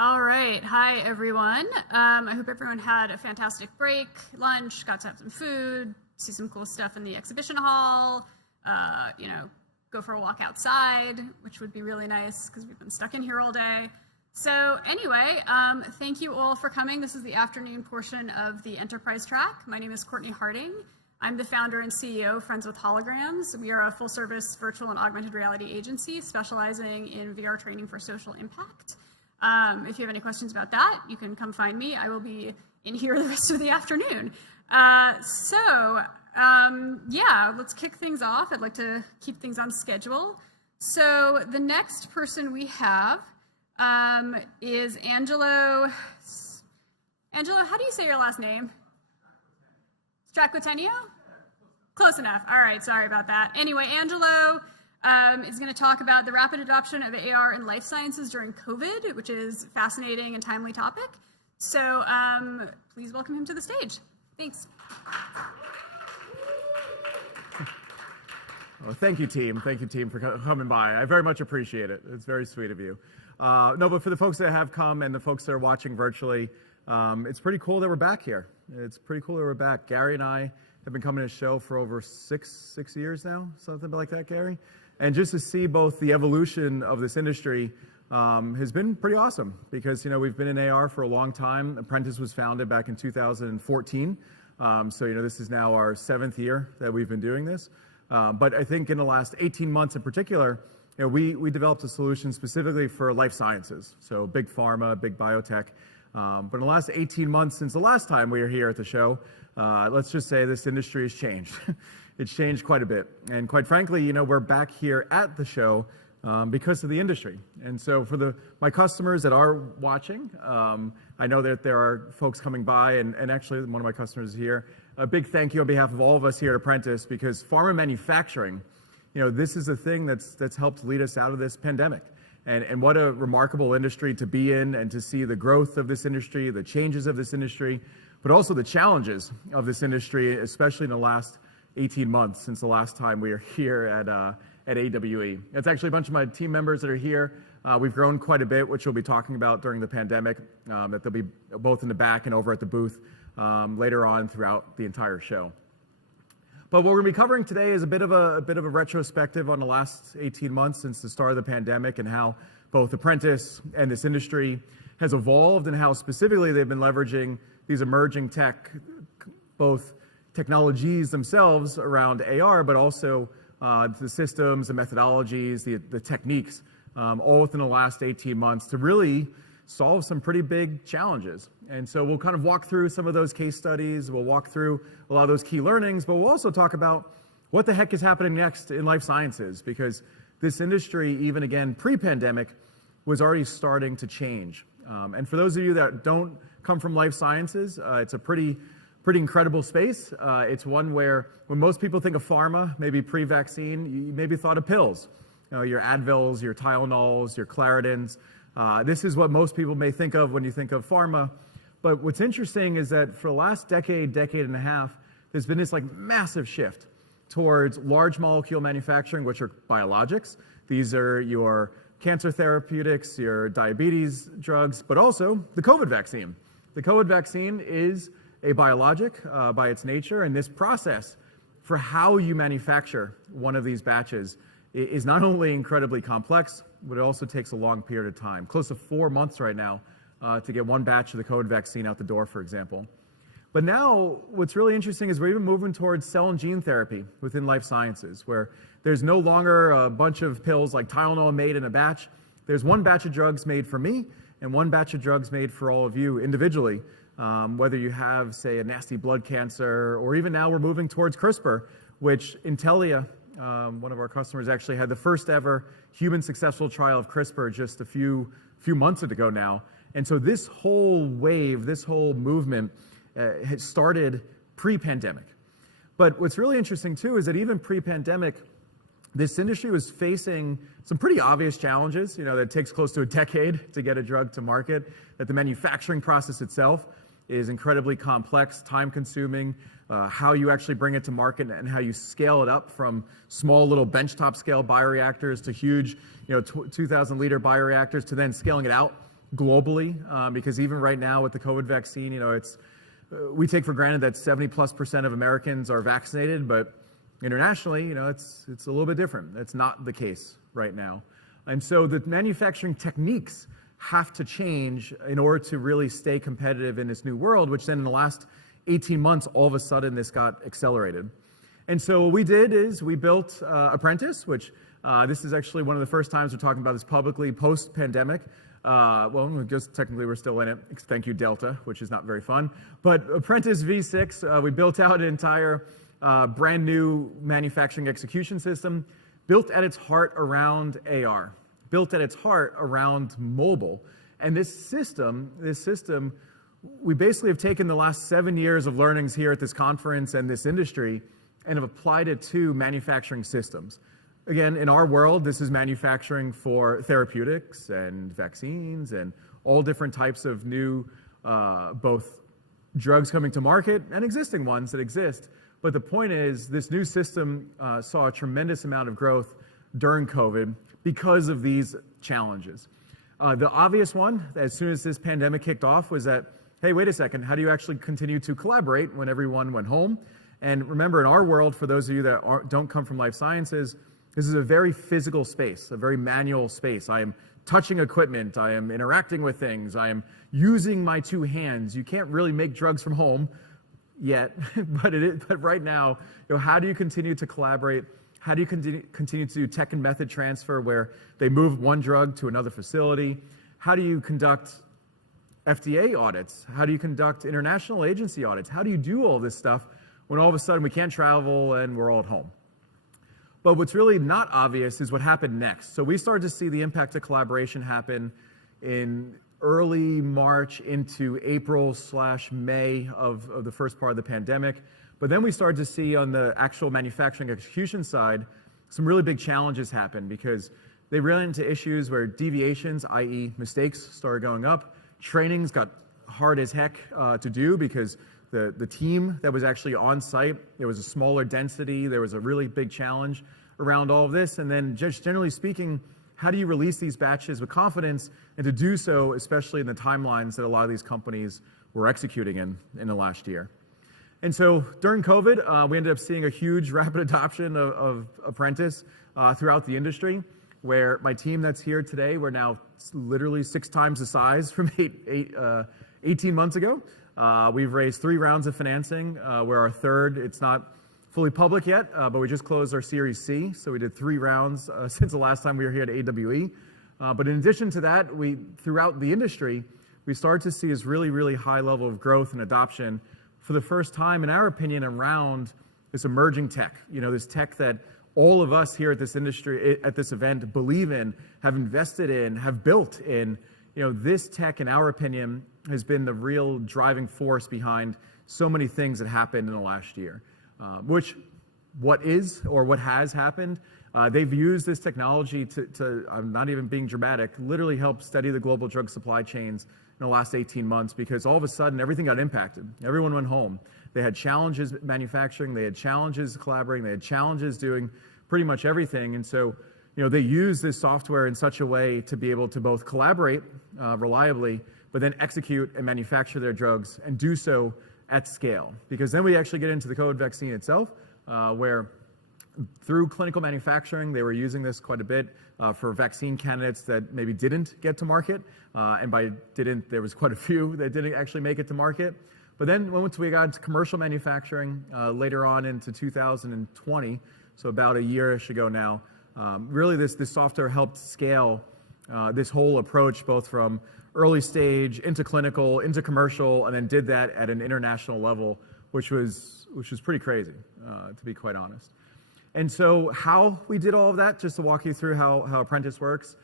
All right. Hi, everyone. I hope everyone had a fantastic break, lunch, got to have some food, see some cool stuff in the exhibition hall, go for a walk outside, which would be really nice because we've been stuck in here all day. So anyway, thank you all for coming. This is the afternoon portion of the enterprise track. My name is Courtney Harding. I'm the founder and CEO of Friends with Holograms. We are a full-service virtual and augmented reality agency specializing in VR training for social impact. If you have any questions about that, you can come find me. I will be in here the rest of the afternoon. Let's kick things off. I'd like to keep things on schedule. So the next person we have is Angelo. Angelo, how do you say your last name? Straquitenio? Close enough. All right, sorry about that. Anyway, Angelo is going to talk about the rapid adoption of AR in life sciences during COVID, which is a fascinating and timely topic. So please welcome him to the stage. Thanks. Well, thank you, team. Thank you, team, for coming by. I very much appreciate it. It's very sweet of you. But for the folks that have come and the folks that are watching virtually, it's pretty cool that we're back here. It's pretty cool that we're back. Gary and I have been coming to the show for over six years now, something like that, Gary. And just to see both the evolution of this industry has been pretty awesome because, we've been in AR for a long time. Apprentice was founded back in 2014. This is now our 7th year that we've been doing this. But I think in the last 18 months in particular, we developed a solution specifically for life sciences, so big pharma, big biotech. But in the last 18 months since the last time we were here at the show, let's just say this industry has changed. It's changed quite a bit. And quite frankly, we're back here at the show because of the industry. And so for my customers that are watching, I know that there are folks coming by, and actually one of my customers is here. A big thank you on behalf of all of us here at Apprentice, because pharma manufacturing, this is a thing that's helped lead us out of this pandemic. And what a remarkable industry to be in and to see the growth of this industry, the changes of this industry, but also the challenges of this industry, especially in the last 18 months since the last time we were here at AWE. It's actually a bunch of my team members that are here. We've grown quite a bit, which we'll be talking about during the pandemic, that they'll be both in the back and over at the booth later on throughout the entire show. But what we're going to be covering today is a bit of a retrospective on the last 18 months since the start of the pandemic and how both Apprentice and this industry has evolved and how specifically they've been leveraging these emerging both technologies themselves around AR, but also the systems, the methodologies, the techniques, all within the last 18 months to really solve some pretty big challenges. And so we'll kind of walk through some of those case studies. We'll walk through a lot of those key learnings, but we'll also talk about what the heck is happening next in life sciences, because this industry, even again, pre-pandemic, was already starting to change. And for those of you that don't come from life sciences, it's a pretty incredible space. It's one where when most people think of pharma, maybe pre-vaccine, you maybe thought of pills. Your Advils, your Tylenols, your Claritins. This is what most people may think of when you think of pharma. But what's interesting is that for the last decade and a half, there's been this massive shift towards large molecule manufacturing, which are biologics. These are your cancer therapeutics, your diabetes drugs, but also the COVID vaccine. The COVID vaccine is a biologic by its nature, and this process for how you manufacture one of these batches is not only incredibly complex, but it also takes a long period of time, close to 4 months right now, to get one batch of the COVID vaccine out the door, for example. But now, what's really interesting is we're even moving towards cell and gene therapy within life sciences, where there's no longer a bunch of pills like Tylenol made in a batch. There's one batch of drugs made for me and one batch of drugs made for all of you individually, whether you have, say, a nasty blood cancer, or even now we're moving towards CRISPR, which Intellia, one of our customers, actually had the first ever human successful trial of CRISPR just a few months ago now. And so this whole wave, this whole movement had started pre-pandemic. But what's really interesting too is that even pre-pandemic, this industry was facing some pretty obvious challenges, that it takes close to a decade to get a drug to market, that the manufacturing process itself is incredibly complex, time-consuming, how you actually bring it to market and how you scale it up from small little benchtop scale bioreactors to huge, 2,000-liter bioreactors to then scaling it out globally, because even right now with the COVID vaccine, we take for granted that 70+% of Americans are vaccinated, but internationally, it's a little bit different. That's not the case right now. And so the manufacturing techniques have to change in order to really stay competitive in this new world, which then in the last 18 months, all of a sudden this got accelerated. And so what we did is we built Apprentice, which this is actually one of the first times we're talking about this publicly post-pandemic. Well, just technically we're still in it. Thank you, Delta, which is not very fun. But Apprentice V6, we built out an entire brand new manufacturing execution system built at its heart around AR, built at its heart around mobile. And this system, we basically have taken the last 7 years of learnings here at this conference and this industry and have applied it to manufacturing systems. Again, in our world, this is manufacturing for therapeutics and vaccines and all different types of new, both drugs coming to market and existing ones that exist. But the point is, this new system saw a tremendous amount of growth during COVID because of these challenges. The obvious one, as soon as this pandemic kicked off, was that, hey, wait a second, how do you actually continue to collaborate when everyone went home? And remember, in our world, for those of you that don't come from life sciences, this is a very physical space, a very manual space. I am touching equipment, I am interacting with things, I am using my two hands. You can't really make drugs from home yet, but right now, how do you continue to collaborate? How do you continue to do tech and method transfer where they move one drug to another facility? How do you conduct FDA audits? How do you conduct international agency audits? How do you do all this stuff when all of a sudden we can't travel and we're all at home? But what's really not obvious is what happened next. So we started to see the impact of collaboration happen in early March into April/May of the first part of the pandemic. But then we started to see on the actual manufacturing execution side, some really big challenges happen because they ran into issues where deviations, i.e. mistakes, started going up. Trainings got hard as heck to do because the team that was actually on site, there was a smaller density, there was a really big challenge around all of this. And then just generally speaking, how do you release these batches with confidence and to do so, especially in the timelines that a lot of these companies were executing in the last year? And so during COVID, we ended up seeing a huge rapid adoption of Apprentice throughout the industry, where my team that's here today, we're now literally 6 times the size from 18 months ago. We've raised 3 rounds of financing. We're our third. It's not fully public yet, but we just closed our Series C. So we did 3 rounds since the last time we were here at AWE. But in addition to that, throughout the industry, we started to see this really, really high level of growth and adoption for the first time, in our opinion, around this emerging tech. This tech that all of us here at this industry, at this event, believe in, have invested in, have built in. This tech, in our opinion, has been the real driving force behind so many things that happened in the last year. What has happened, they've used this technology to I'm not even being dramatic, literally help steady the global drug supply chains in the last 18 months because all of a sudden everything got impacted. Everyone went home. They had challenges manufacturing, they had challenges collaborating, they had challenges doing pretty much everything. And so, they use this software in such a way to be able to both collaborate reliably, but then execute and manufacture their drugs and do so at scale. Because then we actually get into the COVID vaccine itself, where through clinical manufacturing, they were using this quite a bit for vaccine candidates that maybe didn't get to market. And by didn't, there was quite a few that didn't actually make it to market. But then once we got into commercial manufacturing later on into 2020, so about a year-ish ago now, really this software helped scale this whole approach both from early stage into clinical, into commercial, and then did that at an international level, which was pretty crazy, to be quite honest. And so how we did all of that, just to walk you through how Apprentice works,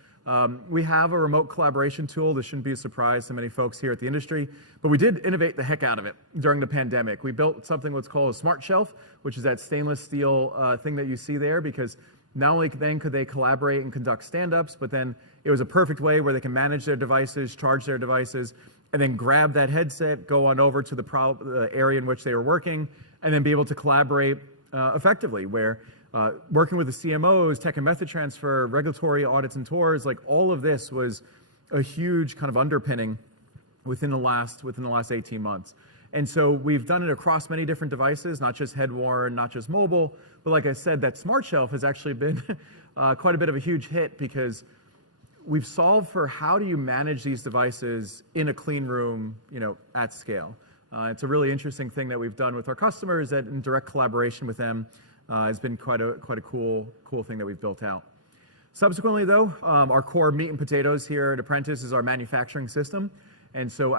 we have a remote collaboration tool. This shouldn't be a surprise to many folks here at the industry, but we did innovate the heck out of it during the pandemic. We built something what's called a smart shelf, which is that stainless steel thing that you see there, because not only then could they collaborate and conduct stand-ups, but then it was a perfect way where they can manage their devices, charge their devices, and then grab that headset, go on over to the area in which they were working, and then be able to collaborate effectively, where working with the CMOs, tech and method transfer, regulatory audits and tours, like all of this was a huge kind of underpinning within the last 18 months. And so we've done it across many different devices, not just head-worn, not just mobile, but like I said, that smart shelf has actually been quite a bit of a huge hit because we've solved for how do you manage these devices in a clean room, at scale. It's a really interesting thing that we've done with our customers that in direct collaboration with them has been quite a cool thing that we've built out. Subsequently though, our core meat and potatoes here at Apprentice is our manufacturing system. And so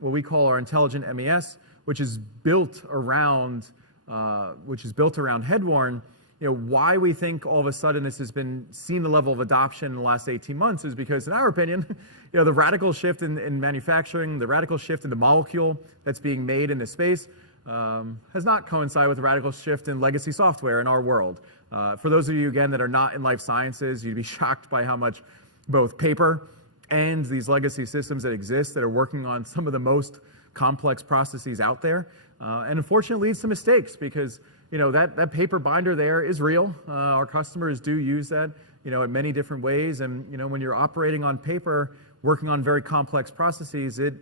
what we call our intelligent MES, which is built around head-worn, why we think all of a sudden this has been seen the level of adoption in the last 18 months is because, in our opinion, the radical shift in manufacturing, the radical shift in the molecule that's being made in this space has not coincided with the radical shift in legacy software in our world. For those of you, again, that are not in life sciences, you'd be shocked by how much both paper and these legacy systems that exist that are working on some of the most complex processes out there. And unfortunately leads to mistakes because, that paper binder there is real. Our customers do use that, in many different ways. And, when you're operating on paper, working on very complex processes, it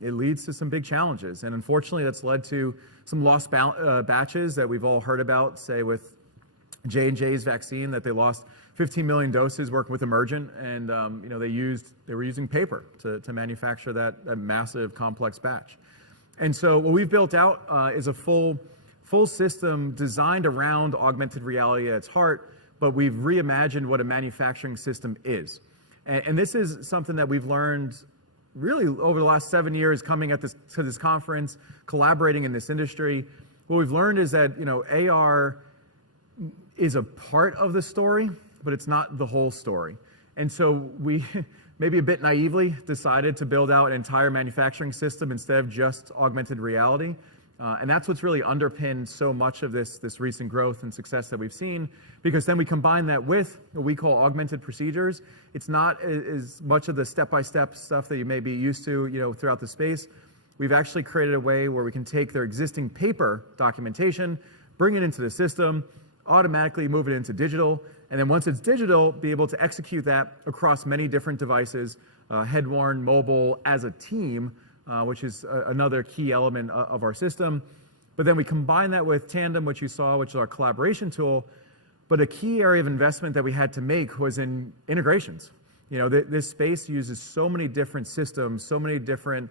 leads to some big challenges. And unfortunately, that's led to some lost batches that we've all heard about, say with J&J's vaccine, that they lost 15 million doses working with Emergent, and they were using paper to manufacture that massive complex batch. And so what we've built out is a full system designed around augmented reality at its heart, but we've reimagined what a manufacturing system is. And this is something that we've learned really over the last 7 years coming to this conference, collaborating in this industry. What we've learned is that AR is a part of the story, but it's not the whole story. And so we maybe a bit naively decided to build out an entire manufacturing system instead of just augmented reality. And that's what's really underpinned so much of this recent growth and success that we've seen, because then we combine that with what we call augmented procedures. It's not as much of the step-by-step stuff that you may be used to, throughout the space. We've actually created a way where we can take their existing paper documentation, bring it into the system, automatically move it into digital, and then once it's digital, be able to execute that across many different devices, head-worn, mobile, as a team, which is another key element of our system. But then we combine that with Tandem, which you saw, which is our collaboration tool. But a key area of investment that we had to make was in integrations. This space uses so many different systems, so many different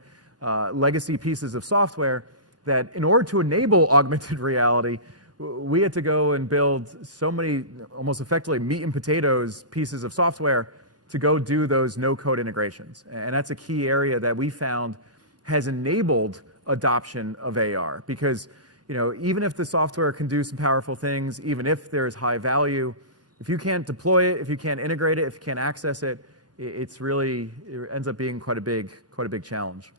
legacy pieces of software that in order to enable augmented reality, we had to go and build so many, almost effectively meat and potatoes pieces of software to go do those no-code integrations. And that's a key area that we found has enabled adoption of AR because, even if the software can do some powerful things, even if there's high value, if you can't deploy it, if you can't integrate it, if you can't access it, it ends up being quite a big challenge.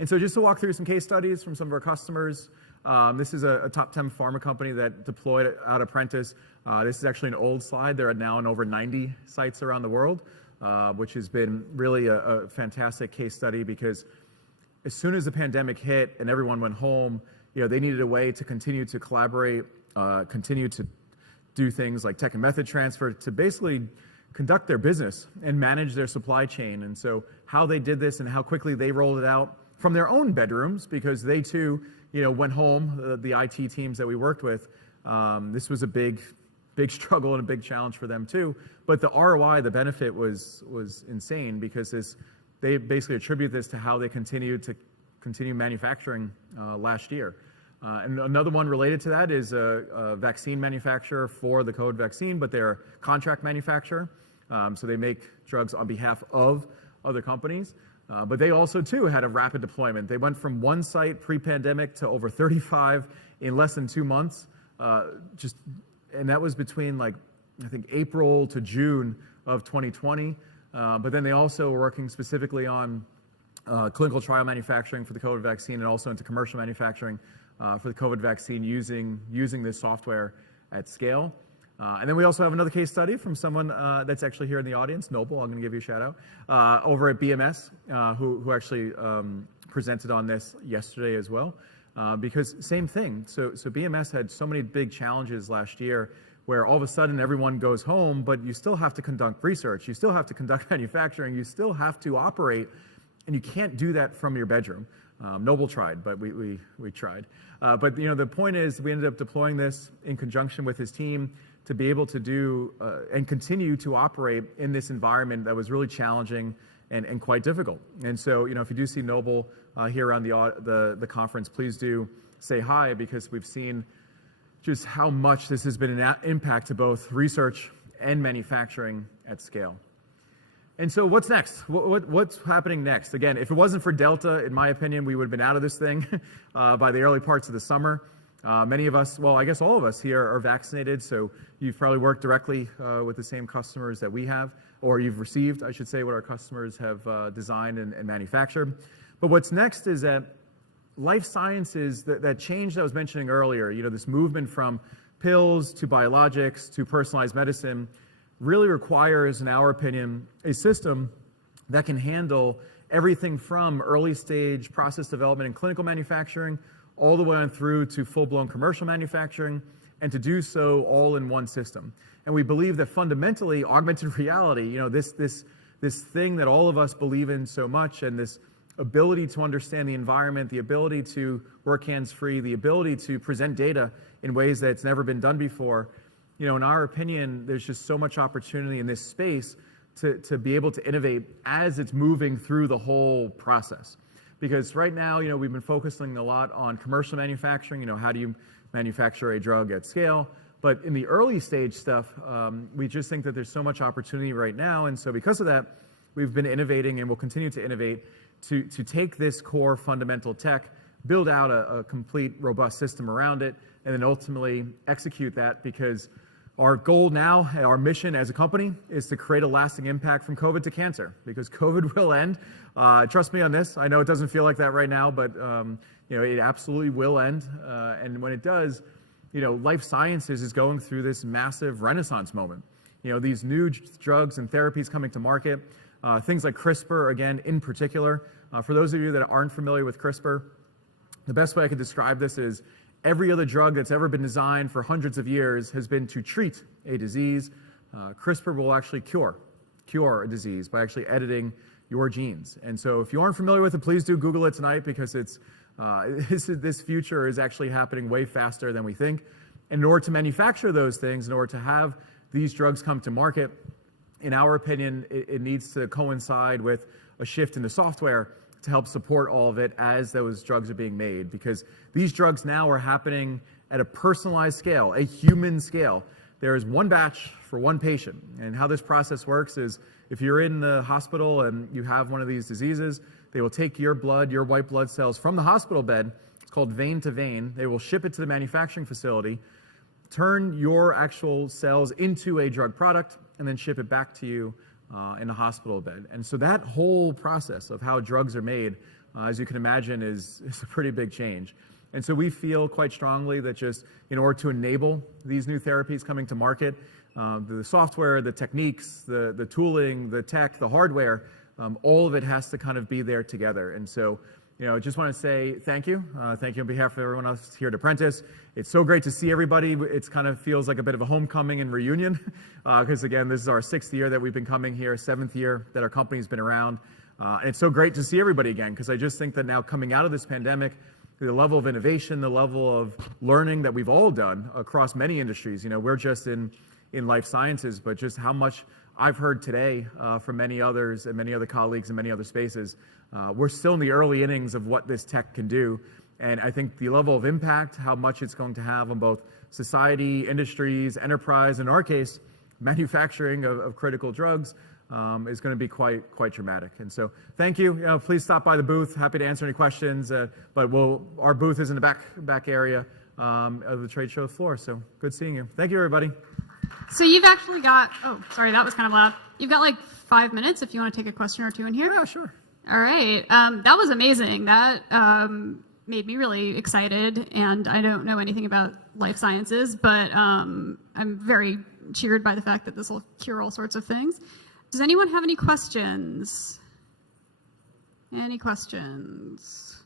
And so just to walk through some case studies from some of our customers, this is a top 10 pharma company that deployed out Apprentice. This is actually an old slide. They're now in over 90 sites around the world, which has been really a fantastic case study because as soon as the pandemic hit and everyone went home, they needed a way to continue to collaborate, continue to do things like tech and method transfer to basically conduct their business and manage their supply chain. And so how they did this and how quickly they rolled it out from their own bedrooms, because they too, went home, the IT teams that we worked with, this was a big struggle and a big challenge for them too. But the ROI, the benefit was insane because they basically attribute this to how they continue manufacturing last year. And another one related to that is a vaccine manufacturer for the COVID vaccine, but they're a contract manufacturer. So they make drugs on behalf of other companies. But they also, too, had a rapid deployment. They went from one site pre-pandemic to over 35 in less than 2 months. And that was between, I think, April to June of 2020. But then they also were working specifically on clinical trial manufacturing for the COVID vaccine and also into commercial manufacturing for the COVID vaccine using this software at scale. And then we also have another case study from someone that's actually here in the audience, Noble. I'm going to give you a shout out over at BMS, who actually presented on this yesterday as well, because same thing. So BMS had so many big challenges last year where all of a sudden everyone goes home, but you still have to conduct research, you still have to conduct manufacturing, you still have to operate, and you can't do that from your bedroom. Noble tried, but we tried. But the point is, we ended up deploying this in conjunction with his team to be able to do and continue to operate in this environment that was really challenging and quite difficult. And so, if you do see Noble here around the conference, please do say hi, because we've seen just how much this has been an impact to both research and manufacturing at scale. And so what's next? What's happening next? Again, if it wasn't for Delta, in my opinion, we would have been out of this thing by the early parts of the summer. Many of us, well, I guess all of us here are vaccinated, so you've probably worked directly with the same customers that we have, or you've received, I should say, what our customers have designed and manufactured. But what's next is that life sciences, that change that I was mentioning earlier, this movement from pills to biologics to personalized medicine, really requires, in our opinion, a system that can handle everything from early stage process development and clinical manufacturing all the way on through to full-blown commercial manufacturing, and to do so all in one system. And we believe that fundamentally, augmented reality, this thing that all of us believe in so much, and this ability to understand the environment, the ability to work hands-free, the ability to present data in ways that it's never been done before, in our opinion, there's just so much opportunity in this space to be able to innovate as it's moving through the whole process. Because right now, we've been focusing a lot on commercial manufacturing, how do you manufacture a drug at scale? But in the early stage stuff, we just think that there's so much opportunity right now. And so because of that, we've been innovating and will continue to innovate to take this core fundamental tech, build out a complete, robust system around it, and then ultimately execute that, because our goal now, our mission as a company, is to create a lasting impact from COVID to cancer, because COVID will end. Trust me on this. I know it doesn't feel like that right now, but it absolutely will end. And when it does, life sciences is going through this massive renaissance moment. These new drugs and therapies coming to market, things like CRISPR, again, in particular. For those of you that aren't familiar with CRISPR, the best way I could describe this is every other drug that's ever been designed for hundreds of years has been to treat a disease. CRISPR will actually cure a disease by actually editing your genes. And so if you aren't familiar with it, please do Google it tonight, because this future is actually happening way faster than we think. And in order to manufacture those things, in order to have these drugs come to market, in our opinion, it needs to coincide with a shift in the software to help support all of it as those drugs are being made, because these drugs now are happening at a personalized scale, a human scale. There is one batch for one patient. And how this process works is, if you're in the hospital and you have one of these diseases, they will take your blood, your white blood cells from the hospital bed. It's called vein to vein. They will ship it to the manufacturing facility, turn your actual cells into a drug product, and then ship it back to you in the hospital bed. And so that whole process of how drugs are made, as you can imagine, is a pretty big change. And so we feel quite strongly that just in order to enable these new therapies coming to market, the software, the techniques, the tooling, the tech, the hardware, all of it has to kind of be there together. And so, just want to say thank you. Thank you on behalf of everyone else here at Apprentice. It's so great to see everybody. It kind of feels like a bit of a homecoming and reunion, because again, this is our 6th year that we've been coming here, 7th year that our company's been around. And it's so great to see everybody again, because I just think that now, coming out of this pandemic, the level of innovation, the level of learning that we've all done across many industries, we're just in life sciences, but just how much I've heard today from many others and many other colleagues in many other spaces. We're still in the early innings of what this tech can do. And I think the level of impact, how much it's going to have on both society, industries, enterprise, in our case, manufacturing of critical drugs, is going to be quite dramatic. And so thank you. Please stop by the booth. Happy to answer any questions. But our booth is in the back area of the trade show floor. So good seeing you. Thank you, everybody. So you've actually got, oh, sorry, that was kind of loud. You've got like 5 minutes if you want to take a question or two in here. Yeah, sure. All right. That was amazing. That made me really excited. And I don't know anything about life sciences, but I'm very cheered by the fact that this will cure all sorts of things. Does anyone have any questions? Any questions?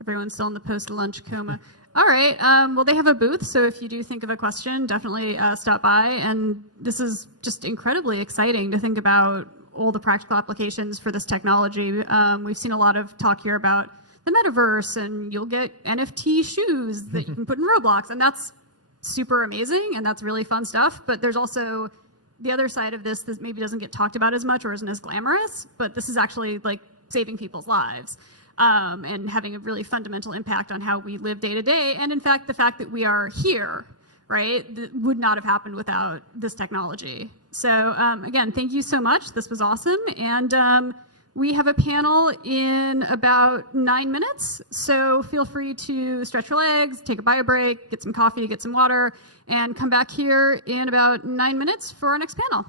Everyone's still in the post-lunch coma. All right. Well, they have a booth, so if you do think of a question, definitely stop by. And this is just incredibly exciting to think about all the practical applications for this technology. We've seen a lot of talk here about the metaverse, and you'll get NFT shoes that you can put in Roblox, and that's super amazing, and that's really fun stuff. But there's also the other side of this that maybe doesn't get talked about as much or isn't as glamorous, but this is actually like saving people's lives. And having a really fundamental impact on how we live day to day. And in fact, the fact that we are here, right, would not have happened without this technology. So again, thank you so much. This was awesome. And we have a panel in about 9 minutes. So feel free to stretch your legs, take a bio break, get some coffee, get some water, and come back here in about 9 minutes for our next panel.